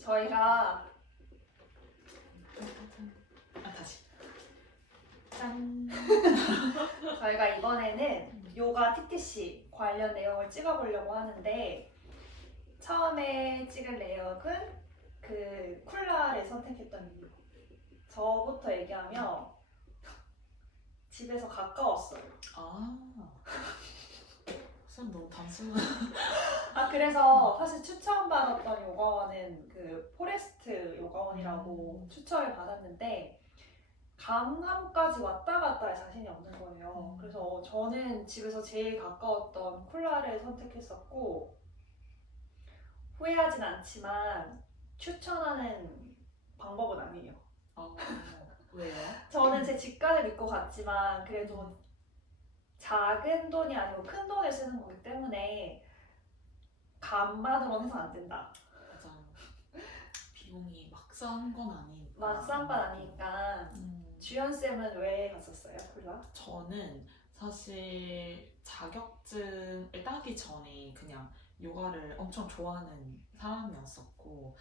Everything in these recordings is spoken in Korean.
저희가 다시. 짠. 저희가 이번에는 요가 TTC 관련 내용을 찍어보려고 하는데 처음에 찍을 내역은 그 쿨라를 선택했던 이유. 저부터 얘기하면 집에서 가까웠어요. 쌤 너무 단순한. 그래서 사실 추천받았던 요가원은 그 포레스트 요가원이라고 추천을 받았는데 강남까지 왔다 갔다 할 자신이 없는 거예요. 그래서 저는 집에서 제일 가까웠던 쿨라를 선택했었고 후회하진 않지만 추천하는 방법은 아니에요. 왜요? 저는 제 직관을 믿고 갔지만 그래도 작은 돈이 아니고 큰 돈을 쓰는 거기 때문에 간만으로는 해서 안 된다. 맞아요. 비용이 막 싼 건 아니니까. 막 싼 건 아니니까. 주연쌤은 왜 갔었어요, 쿨라? 저는 사실 자격증을 따기 전에 그냥 요가를 엄청 좋아하는 사람이었었고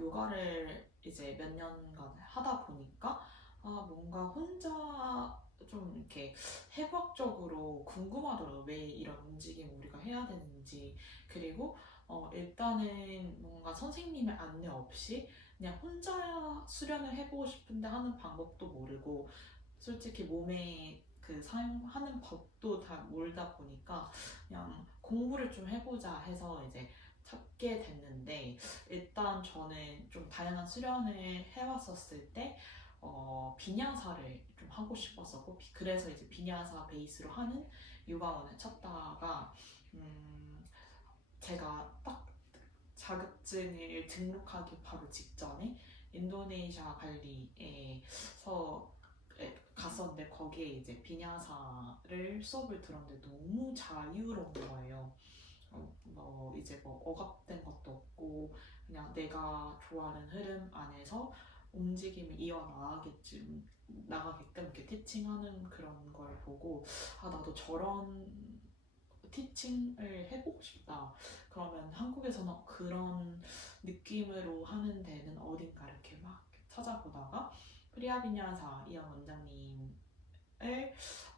요가를 이제 몇 년간 하다 보니까 뭔가 혼자 좀 이렇게 해부학적으로 궁금하더라고요. 왜 이런 움직임을 우리가 해야 되는지. 그리고 일단은 뭔가 선생님의 안내 없이 그냥 혼자 수련을 해보고 싶은데 하는 방법도 모르고 솔직히 몸에 그 사용하는 법도 다 모르다 보니까 그냥 공부를 좀 해보자 해서 이제 찾게 됐는데 일단 저는 좀 다양한 수련을 해왔었을 때 비냐사를 좀 하고 싶었었고 그래서 이제 비냐사 베이스로 하는 요가원을 찾다가 제가 딱 자격증을 등록하기 바로 직전에 인도네시아 발리에서 갔었는데 거기에 이제 비냐사를 수업을 들었는데 너무 자유로운 거예요. 이제 억압된 것도 없고 그냥 내가 좋아하는 흐름 안에서 움직임을 이어나가게끔 이렇게 티칭하는 그런 걸 보고 나도 저런 티칭을 해보고 싶다. 그러면 한국에서는 그런 느낌으로 하는 데는 어딘가 이렇게 막 찾아보다가 프리아비냐사 이영 원장님을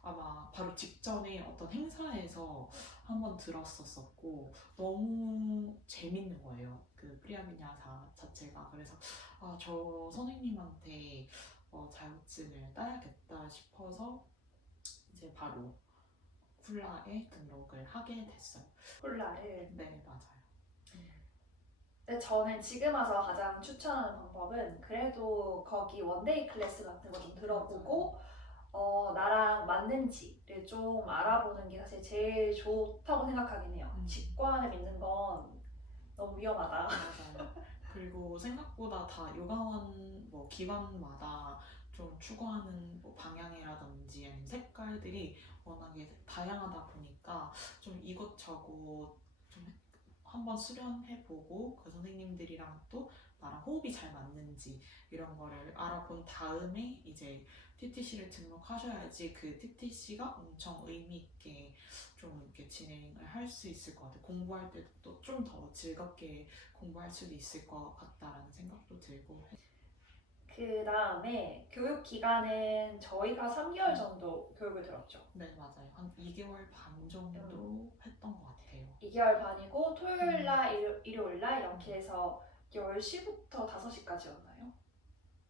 아마 바로 직전에 어떤 행사에서 한번 들었었고 너무 재밌는 거예요. 그 프리아비냐사 자체가. 그래서 저 선생님한테 자격증을 따야겠다 싶어서 이제 바로 쿨라에 등록을 하게 됐어요. 쿨라를? 네, 맞아요. 근데 저는 지금 와서 가장 추천하는 방법은 그래도 거기 원데이 클래스 같은 거 좀 들어보고 나랑 맞는지를 좀 알아보는 게 사실 제일 좋다고 생각하긴 해요. 직관을 믿는 건 너무 위험하다. 맞아요. 그리고 생각보다 다 요가원 기관마다 좀 추구하는 방향이라든지 아니면 색깔들이 워낙에 다양하다 보니까 좀 이것저것 좀 한번 수련해보고 그 선생님들이랑 또 나랑 호흡이 잘 맞는지 이런 거를 알아본 다음에 이제 TTC를 등록하셔야지 그 TTC가 엄청 의미 있게 좀 이렇게 진행을 할 수 있을 것 같아요. 공부할 때도 좀 더 즐겁게 공부할 수도 있을 것 같다라는 생각도 들고. 그 다음에 교육 기간은 저희가 3개월 정도 교육을 들었죠. 네, 맞아요. 한 2개월 반 정도 했던 것 같아요. 2개월 반이고 토요일날, 일요일날 이렇게 해서 10시부터 5시까지였나요?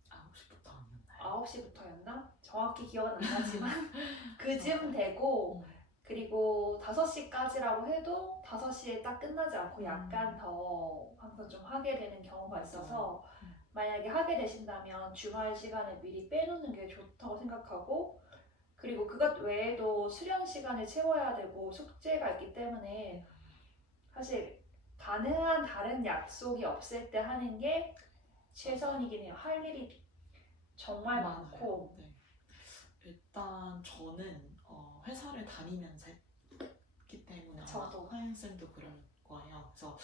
9시부터 아니었나요? 9시부터였나? 정확히 기억은 안 나지만 그쯤 되고 그리고 5시까지라고 해도 5시에 딱 끝나지 않고 약간 더 항상 좀 하게 되는 경우가 있어서 만약에 하게 되신다면 주말 시간에 미리 빼놓는 게 좋다고 생각하고 그리고 그것 외에도 수련 시간을 채워야 되고 숙제가 있기 때문에 사실 가능한 다른 약속이 없을 때 하는 게 최선이긴 해요. 할 일이 정말 많고. 네. 일단 저는 회사를 다니면서 했기 때문에 저도. 하연쌤도 그럴 거예요. 그래서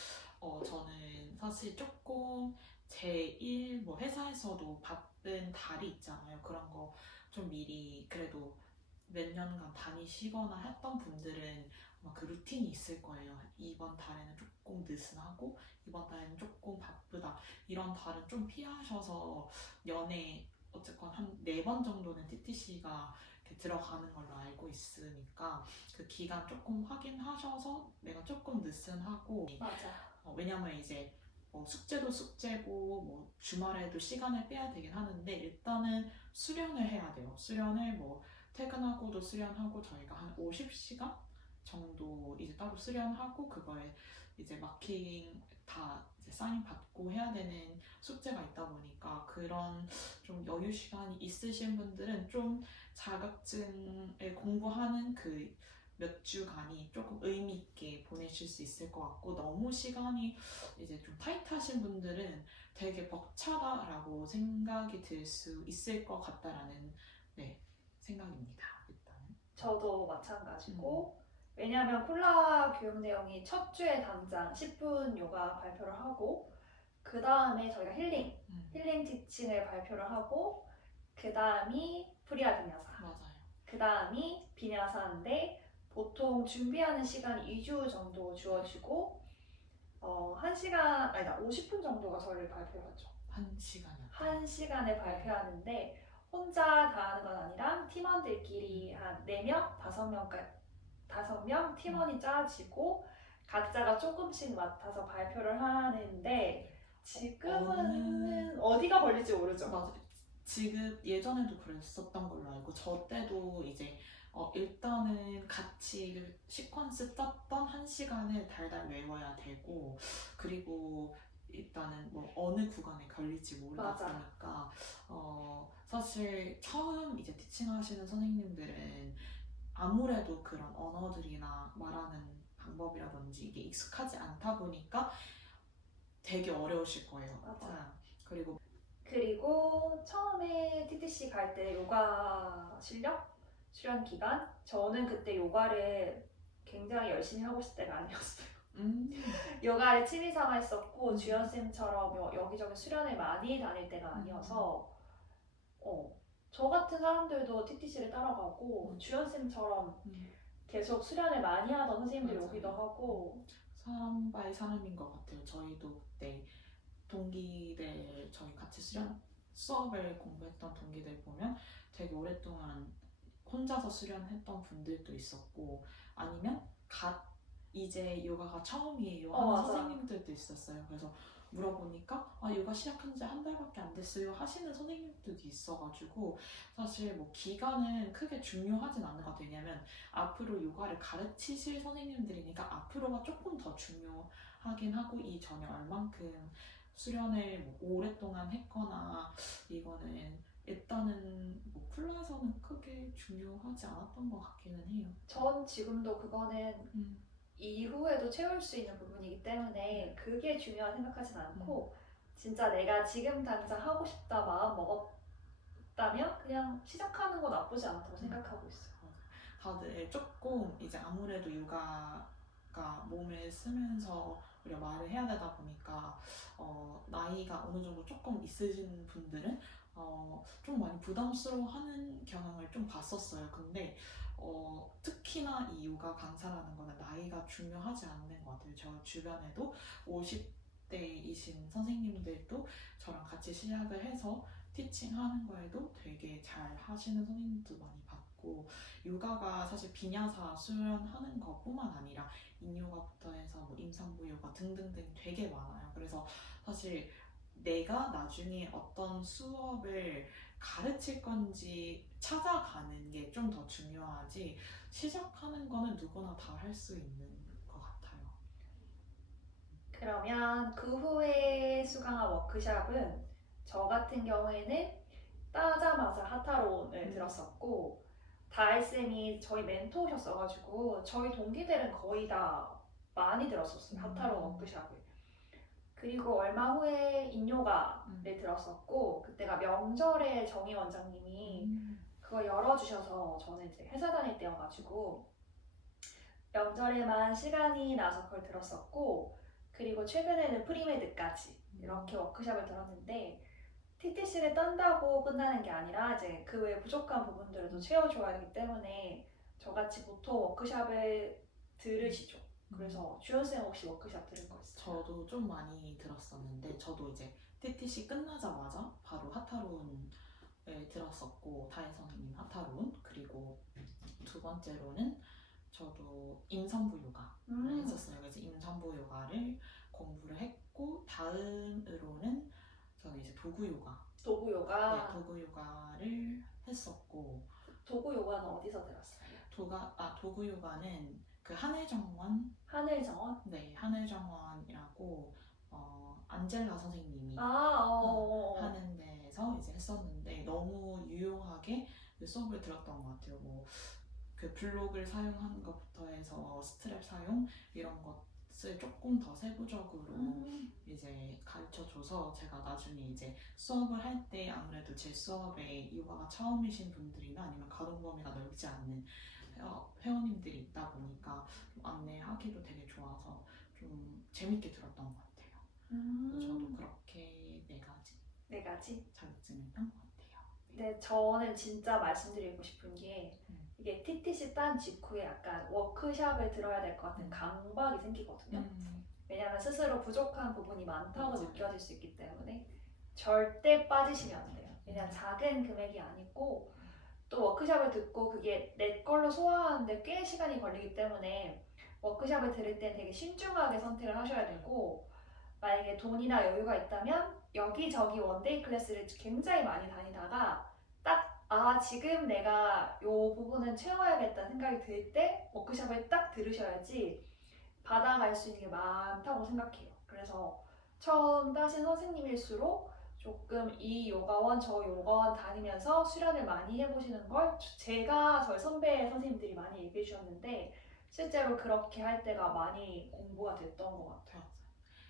저는 사실 조금 제1 회사에서도 바쁜 달이 있잖아요. 그런 거 좀 미리 그래도 몇 년간 다니시거나 했던 분들은 아마 그 루틴이 있을 거예요. 이번 달에는 조금 느슨하고 이번 달에는 조금 바쁘다. 이런 달은 좀 피하셔서 연에 어쨌건 한 4번 정도는 TTC가 들어가는 걸로 알고 있으니까 그 기간 조금 확인하셔서 내가 조금 느슨하고 맞아. 왜냐면 이제 뭐 숙제도 숙제고 뭐 주말에도 시간을 빼야 되긴 하는데 일단은 수련을 해야 돼요. 수련을 뭐 퇴근하고도 수련하고 저희가 한 50시간 정도 이제 따로 수련하고 그거에 이제 마킹 다 이제 사인 받고 해야 되는 숙제가 있다 보니까 그런 좀 여유 시간이 있으신 분들은 좀 자격증을 공부하는 그 몇 주간이 조금 의미 있게 보내실 수 있을 것 같고 너무 시간이 이제 좀 타이트하신 분들은 되게 벅차다라고 생각이 들 수 있을 것 같다라는 네, 생각입니다. 일단은. 저도 마찬가지고 왜냐하면 콜라 교육 내용이 첫 주에 당장 10분 요가 발표를 하고 그 다음에 저희가 힐링 티칭을 발표를 하고 그 다음이 프리아 비냐사 맞아요. 그 다음이 비냐사인데 보통 준비하는 시간이 2주 정도 주어지고 1시간 아니다 50분 정도가 저희를 발표하죠. 1시간이요. 1시간을 발표하는데 혼자 다 하는 건 아니라 팀원들끼리 한 4명, 5명 팀원이 짜지고 각자가 조금씩 맡아서 발표를 하는데 지금은 어디가 걸릴지 모르죠. 맞아. 지금 예전에도 그랬었던 걸로 알고 저 때도 이제 일단은 같이 그 시퀀스 짰던 1시간을 달달 외워야 되고 그리고 일단은 뭐 어느 구간에 걸릴지 모르다 맞아. 보니까 사실 처음 이제 티칭하시는 선생님들은 아무래도 그런 언어들이나 말하는 방법이라든지 이게 익숙하지 않다 보니까 되게 어려우실 거예요. 맞아. 그리고 처음에 TTC 갈 때 요가 실력? 수련 기간? 저는 그때 요가를 굉장히 열심히 하고 있을 때가 아니었어요. 요가를 취미삼아 했었고 주연쌤처럼 여기저기 수련을 많이 다닐 때가 아니어서 저 같은 사람들도 TTC를 따라가고 주연쌤처럼 계속 수련을 많이 하던 선생님들이 맞아요. 오기도 하고 사람 바이 사람인 것 같아요. 저희도 그때 동기들 저희 같이 수업을 공부했던 동기들 보면 되게 오랫동안 혼자서 수련했던 분들도 있었고 아니면 이제 요가가 처음이에요 하는 맞아. 선생님들도 있었어요. 그래서 물어보니까 요가 시작한 지 1달밖에 안 됐어요 하시는 선생님들도 있어가지고 사실 뭐 기간은 크게 중요하진 않은 것 같아요. 왜냐면 앞으로 요가를 가르치실 선생님들이니까 앞으로가 조금 더 중요하긴 하고 이 전에 얼만큼 수련을 뭐 오랫동안 했거나 이거는 일단은 뭐 쿨라에서는 크게 중요하지 않았던 것 같기는 해요. 전 지금도 그거는 이후에도 채울 수 있는 부분이기 때문에 그게 중요하다 생각하진 않고 진짜 내가 지금 당장 하고 싶다 마음 먹었다면 그냥 시작하는 거 나쁘지 않다고 생각하고 있어요. 다들 조금 이제 아무래도 육아가 몸을 쓰면서 우리가 말을 해야 되다 보니까 나이가 어느 정도 조금 있으신 분들은 좀 많이 부담스러워하는 경향을 좀 봤었어요. 근데 특히나 이 요가 강사라는 거는 나이가 중요하지 않는 것 같아요. 저 주변에도 50대이신 선생님들도 저랑 같이 시작을 해서 티칭하는 거에도 되게 잘 하시는 선생님도 많이 봤고 요가가 사실 비냐사 수련하는 것뿐만 아니라 인요가부터 해서 뭐 임산부 요가 등등등 되게 많아요. 그래서 사실 내가 나중에 어떤 수업을 가르칠 건지 찾아가는 게 좀 더 중요하지 시작하는 거는 누구나 다 할 수 있는 것 같아요. 그러면 그 후에 수강한 워크샵은 저 같은 경우에는 따자마자 하타론을 들었었고 다혜쌤이 저희 멘토셨어가지고 저희 동기들은 거의 다 많이 들었었어요. 하타론 워크샵을. 그리고 얼마 후에 인요가를 들었었고 그때가 명절에 정희 원장님이 그거 열어주셔서 저는 이제 회사 다닐 때여가지고 명절에만 시간이 나서 그걸 들었었고 그리고 최근에는 프리메드까지 이렇게 워크샵을 들었는데 TTC를 딴다고 끝나는 게 아니라 이제 그 외에 부족한 부분들도 채워줘야 하기 때문에 저같이 보통 워크샵을 들으시죠. 그래서 주연쌤 혹시 워크샵 들은 거 있어요? 저도 좀 많이 들었었는데 저도 이제 TTC 끝나자마자 바로 하타론에 들었었고 다인 선생님 하타론 그리고 두 번째로는 저도 임산부 요가를 했었어요. 그래서 임산부 요가를 공부를 했고 다음으로는 저는 이제 도구 요가 도구 요가. 네, 도구 요가를 했었고 도구 요가는 어디서 들었어요? 도구 요가는 그 하늘정원 하늘정원? 네 하늘정원이라고 안젤라 선생님이 하는 데에서 이제 했었는데 너무 유용하게 그 수업을 들었던 것 같아요. 뭐 그 블록을 사용하는 것부터 해서 스트랩 사용 이런 것을 조금 더 세부적으로 이제 가르쳐줘서 제가 나중에 이제 수업을 할 때 아무래도 제 수업에 요가가 처음이신 분들이나 아니면 가동 범위가 넓지 않는 회원님들이 있다 보니까 좀 안내하기도 되게 좋아서 좀 재밌게 들었던 것 같아요. 그래서 저도 그렇게 네 가지 자격증을 딴 것 같아요. 네, 저는 진짜 말씀드리고 싶은 게 이게 TTC 딴 직후에 약간 워크숍을 들어야 될 것 같은 강박이 생기거든요. 왜냐하면 스스로 부족한 부분이 많다고 맞아요. 느껴질 수 있기 때문에 절대 빠지시면 안 돼요. 왜냐하면 작은 금액이 아니고 또 워크숍을 듣고 그게 내 걸로 소화하는데 꽤 시간이 걸리기 때문에 워크숍을 들을 땐 되게 신중하게 선택을 하셔야 되고 만약에 돈이나 여유가 있다면 여기저기 원데이 클래스를 굉장히 많이 다니다가 딱 지금 내가 이 부분은 채워야겠다 생각이 들 때 워크숍을 딱 들으셔야지 받아갈 수 있는 게 많다고 생각해요. 그래서 처음 따신 선생님일수록 조금 이 요가원 저 요가원 다니면서 수련을 많이 해보시는 걸 제가 저희 선배 선생님들이 많이 얘기해 주셨는데 실제로 그렇게 할 때가 많이 공부가 됐던 것 같아요.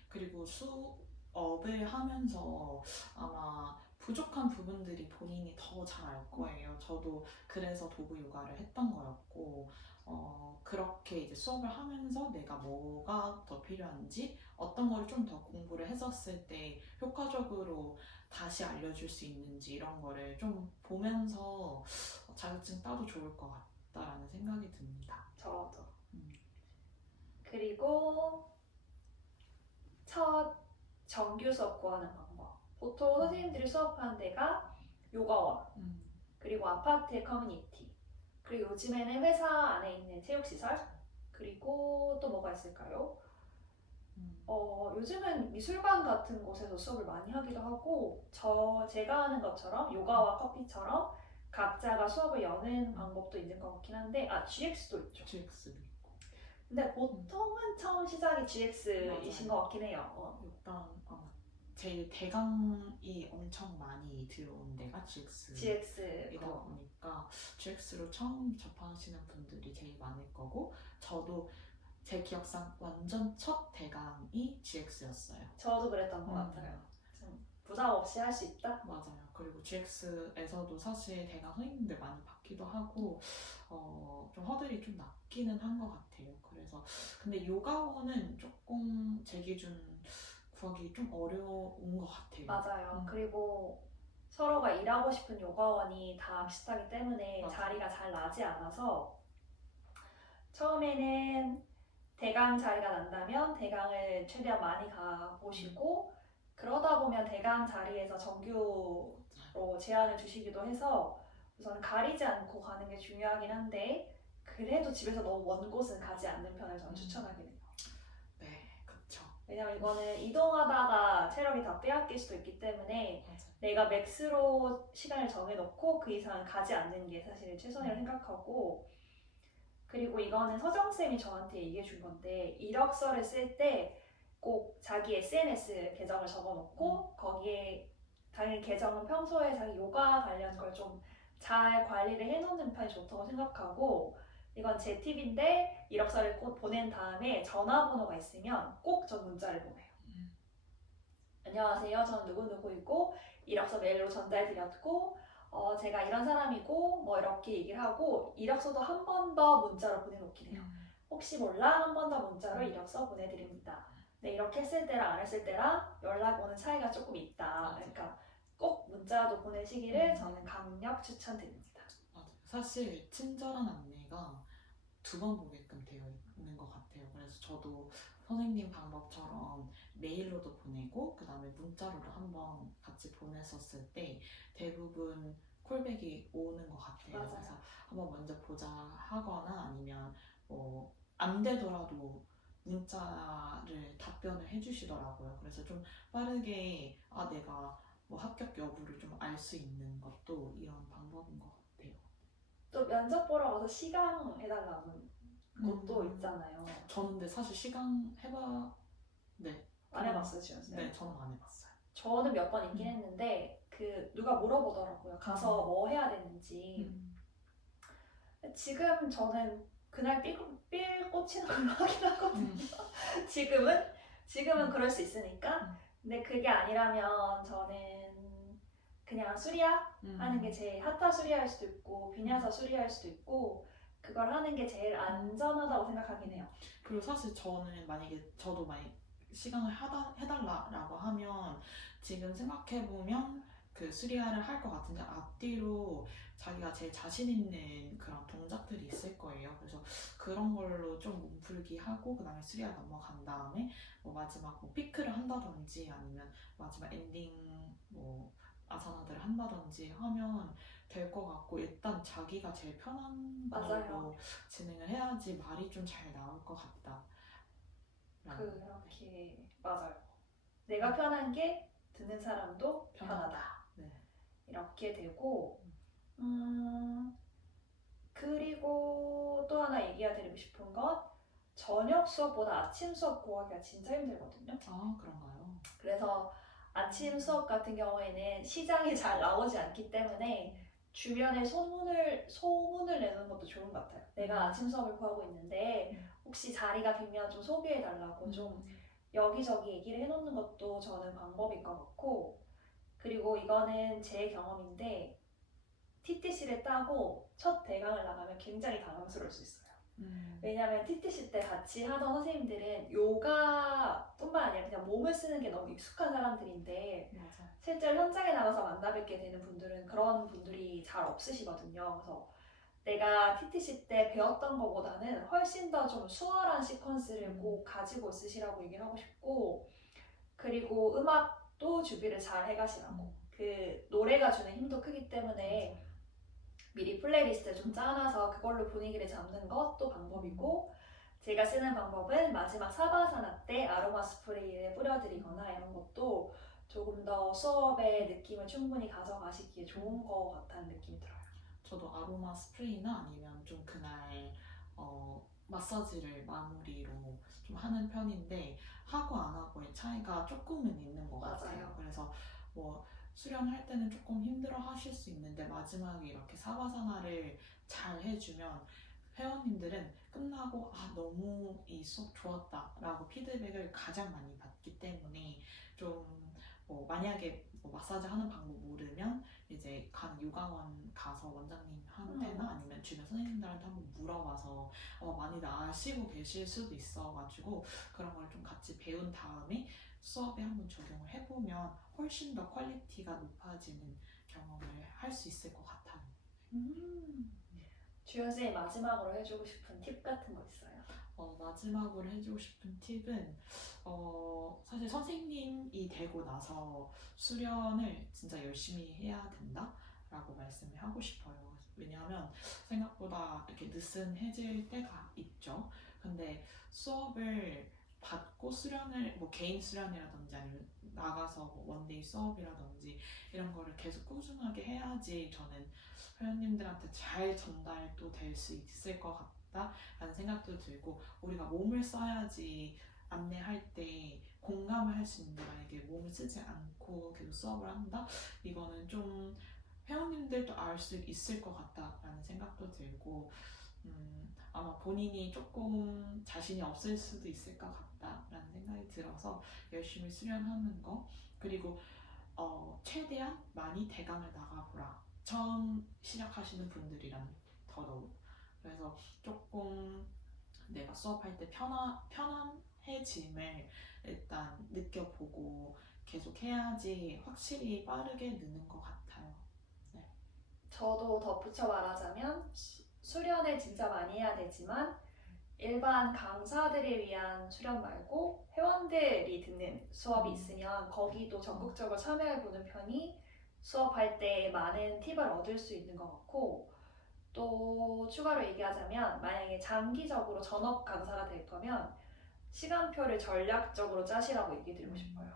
그리고 수업을 하면서 아마 부족한 부분들이 본인이 더 잘 알 거예요. 저도 그래서 도구 요가를 했던 거였고 그렇게 이제 수업을 하면서 내가 뭐가 더 필요한지 어떤 거를 좀 더 공부를 했었을 때 효과적으로 다시 알려줄 수 있는지 이런 거를 좀 보면서 자격증 따도 좋을 것 같다라는 생각이 듭니다. 저도. 그리고 첫 정규 수업 구하는 방법. 보통 선생님들이 수업하는 데가 요가원, 그리고 아파트의 커뮤니티, 그리고 요즘에는 회사 안에 있는 체육시설, 그리고 또 뭐가 있을까요? 요즘은 미술관 같은 곳에서 수업을 많이 하기도 하고 제가 하는 것처럼 요가와 커피처럼 각자가 수업을 여는 방법도 있는 것 같긴 한데 GX도 있죠. GX도 있고. 근데 보통은 처음 시작이 GX이신 것 같긴 해요. 일단 제일 대강이 엄청 많이 들어온 데가 GX이다 보니까 GX로 처음 접하시는 분들이 제일 많을 거고 저도 제 기억상 완전 첫 대강이 GX였어요. 저도 그랬던 것 같아요. 좀 부담 없이 할 수 있다? 맞아요. 그리고 GX에서도 사실 대강 선생님들 많이 받기도 하고 좀 허들이 좀 낮기는 한 것 같아요. 그래서 근데 요가원은 조금 제 기준 구하기 좀 어려운 것 같아요. 맞아요. 그리고 서로가 일하고 싶은 요가원이 다 비슷하기 때문에 자리가 잘 나지 않아서 처음에는 대강 자리가 난다면 대강을 최대한 많이 가보시고 그러다 보면 대강 자리에서 정규로 제안을 주시기도 해서 우선 가리지 않고 가는 게 중요하긴 한데 그래도 집에서 너무 먼 곳은 가지 않는 편을 저는 추천하긴 해요. 네, 그렇죠. 왜냐면 이거는 이동하다가 체력이 다 빼앗길 수도 있기 때문에 맞아요. 내가 맥스로 시간을 정해놓고 그 이상 가지 않는 게 사실 최선이라고 생각하고 그리고 이거는 서정쌤이 저한테 얘기해 준 건데 이력서를 쓸 때 꼭 자기 SNS 계정을 적어놓고 거기에 당연히 계정은 평소에 자기 요가 관련 걸 좀 잘 관리를 해놓는 편이 좋다고 생각하고 이건 제 팁인데 이력서를 꼭 보낸 다음에 전화번호가 있으면 꼭 전 문자를 보내요. 안녕하세요. 저는 누구누구이고 이력서 메일로 전달드렸고 제가 이런 사람이고 뭐 이렇게 얘기를 하고 이력서도 한 번 더 문자로 보내놓긴 해요. 혹시 몰라 한 번 더 문자로 이력서 보내드립니다. 네, 이렇게 했을 때랑 안 했을 때랑 연락 오는 차이가 조금 있다. 그러니까 꼭 문자도 보내시기를 저는 강력 추천드립니다. 맞아요. 사실 친절한 안내가 두 번 보게끔 되어 있는 것 같아요. 그래서 저도 선생님 방법처럼 메일로도 보내고 그 다음에 문자로도 한번 같이 보냈었을 때 대부분 콜백이 오는 것 같아요. 맞아요. 그래서 한번 먼저 보자 하거나 아니면 뭐 안 되더라도 문자를 답변을 해주시더라고요. 그래서 좀 빠르게 내가 뭐 합격 여부를 좀 알 수 있는 것도 이런 방법인 것 같아요. 또 면접 보러 가서 시강 해달라는 것도 있잖아요. 저는 근데 사실 시강 네. 안 해봤어요, 지금? 네, 저는 안 해봤어요. 저는 몇 번 있긴 했는데 누가 물어보더라고요. 가서 뭐 해야 되는지. 지금 저는 그날 삘 꽂히는 걸로 하긴 하거든요. 지금은 그럴 수 있으니까. 근데 그게 아니라면 저는 그냥 수리아 하는 게 제일 하타 수리아일 수도 있고 비냐사 수리아일 수도 있고 그걸 하는 게 제일 안전하다고 생각하긴 해요. 그리고 사실 저는 저도 만약 시간을 해달라라고 하면 지금 생각해보면 그 수리아를 할 것 같은데 앞뒤로 자기가 제일 자신 있는 그런 동작들이 있을 거예요. 그래서 그런 걸로 좀 몸풀기 하고 그 다음에 수리아 넘어간 다음에 뭐 마지막 뭐 피크를 한다든지 아니면 마지막 엔딩 뭐 아사나들을 한다든지 하면 될 것 같고 일단 자기가 제일 편한 걸로 진행을 해야지 말이 좀 잘 나올 것 같다. 그렇게 맞아요. 내가 편한 게 듣는 사람도 편하다. 네. 이렇게 되고 그리고 또 하나 얘기해드리고 싶은 건 저녁 수업보다 아침 수업 구하기가 진짜 힘들거든요. 아 그런가요? 그래서 아침 수업 같은 경우에는 시장이 잘 나오지 않기 때문에 주변에 소문을 내는 것도 좋은 것 같아요. 내가 아침 수업을 구하고 있는데 혹시 자리가 비면 좀 소개해달라고 좀 여기저기 얘기를 해놓는 것도 저는 방법일 것 같고 그리고 이거는 제 경험인데 TTC를 따고 첫 대강을 나가면 굉장히 당황스러울 수 있어요. 왜냐하면 TTC 때 같이 하던 선생님들은 요가뿐만 아니라 그냥 몸을 쓰는 게 너무 익숙한 사람들인데 맞아. 실제로 현장에 나가서 만나뵙게 되는 분들은 그런 분들이 잘 없으시거든요. 그래서 내가 TTC 때 배웠던 것보다는 훨씬 더 좀 수월한 시퀀스를 꼭 가지고 있으시라고 얘기를 하고 싶고 그리고 음악도 준비를 잘 해가시라고 그 노래가 주는 힘도 크기 때문에 미리 플레이리스트를 좀 짜놔서 그걸로 분위기를 잡는 것도 방법이고 제가 쓰는 방법은 마지막 사바사나 때 아로마 스프레이를 뿌려드리거나 이런 것도 조금 더 수업의 느낌을 충분히 가져가시기에 좋은 것 같다는 느낌이 들어요. 저도 아로마 스프레이나 아니면 좀 그날 마사지를 마무리로 좀 하는 편인데 하고 안 하고의 차이가 조금은 있는 것 같아요. 그래서 뭐 수련할 때는 조금 힘들어 하실 수 있는데 마지막에 이렇게 사바사나를 잘 해주면 회원님들은 끝나고 너무 이 수업 좋았다 라고 피드백을 가장 많이 받기 때문에 좀 뭐 만약에 뭐 마사지 하는 방법 모르면 이제 간 요가원 가서 원장님한테나 아니면 주변 선생님들한테 한번 물어봐서 많이 나아지고 계실 수도 있어가지고 그런 걸 좀 같이 배운 다음에 수업에 한번 적용을 해보면 훨씬 더 퀄리티가 높아지는 경험을 할 수 있을 것 같아요. 주연 쌤이 마지막으로 해주고 싶은 팁 같은 거 있어요? 마지막으로 해주고 싶은 팁은 사실 선생님이 되고 나서 수련을 진짜 열심히 해야 된다라고 말씀을 하고 싶어요. 왜냐하면 생각보다 이렇게 느슨해질 때가 있죠. 근데 수업을 받고 수련을 뭐 개인 수련이라든지 아니면 나가서 뭐 원데이 수업이라든지 이런 거를 계속 꾸준하게 해야지 저는 회원님들한테 잘 전달도 될 수 있을 것 같다라는 생각도 들고 우리가 몸을 써야지 안내할 때 공감을 할 수 있는데 만약에 몸을 쓰지 않고 계속 수업을 한다? 이거는 좀 회원님들도 알 수 있을 것 같다라는 생각도 들고 아마 본인이 조금 자신이 없을 수도 있을 것 같다라는 생각이 들어서 열심히 수련하는 거 그리고 최대한 많이 대강을 나가보라. 처음 시작하시는 분들이란 더더욱 그래서 조금 내가 수업할 때 편안해짐을 일단 느껴보고 계속 해야지 확실히 빠르게 느는 것 같아요. 네. 저도 덧붙여 말하자면 수련을 진짜 많이 해야 되지만 일반 강사들을 위한 수련 말고 회원들이 듣는 수업이 있으면 거기도 적극적으로 참여해보는 편이 수업할 때 많은 팁을 얻을 수 있는 것 같고, 또 추가로 얘기하자면 만약에 장기적으로 전업 강사가 될 거면 시간표를 전략적으로 짜시라고 얘기 드리고 싶어요.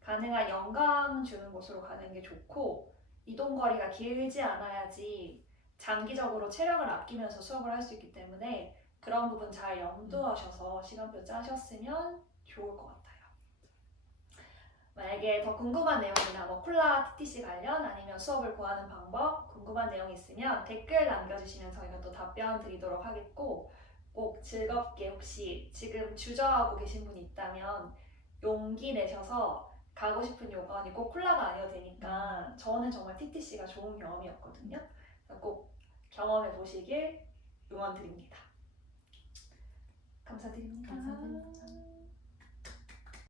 가능한 영감 주는 곳으로 가는 게 좋고, 이동거리가 길지 않아야지 장기적으로 체력을 아끼면서 수업을 할 수 있기 때문에 그런 부분 잘 염두하셔서 시간표 짜셨으면 좋을 것 같아요. 만약에 더 궁금한 내용이나 뭐 콜라 TTC 관련 아니면 수업을 구하는 방법 궁금한 내용이 있으면 댓글 남겨주시면 저희가 또 답변 드리도록 하겠고, 꼭 즐겁게 혹시 지금 주저하고 계신 분이 있다면 용기 내셔서 가고 싶은 요가원이 꼭 콜라가 아니어도 되니까 저는 정말 TTC가 좋은 경험이었거든요. 그래서 꼭 경험해 보시길 응원드립니다. 감사드립니다. 감사드립니다.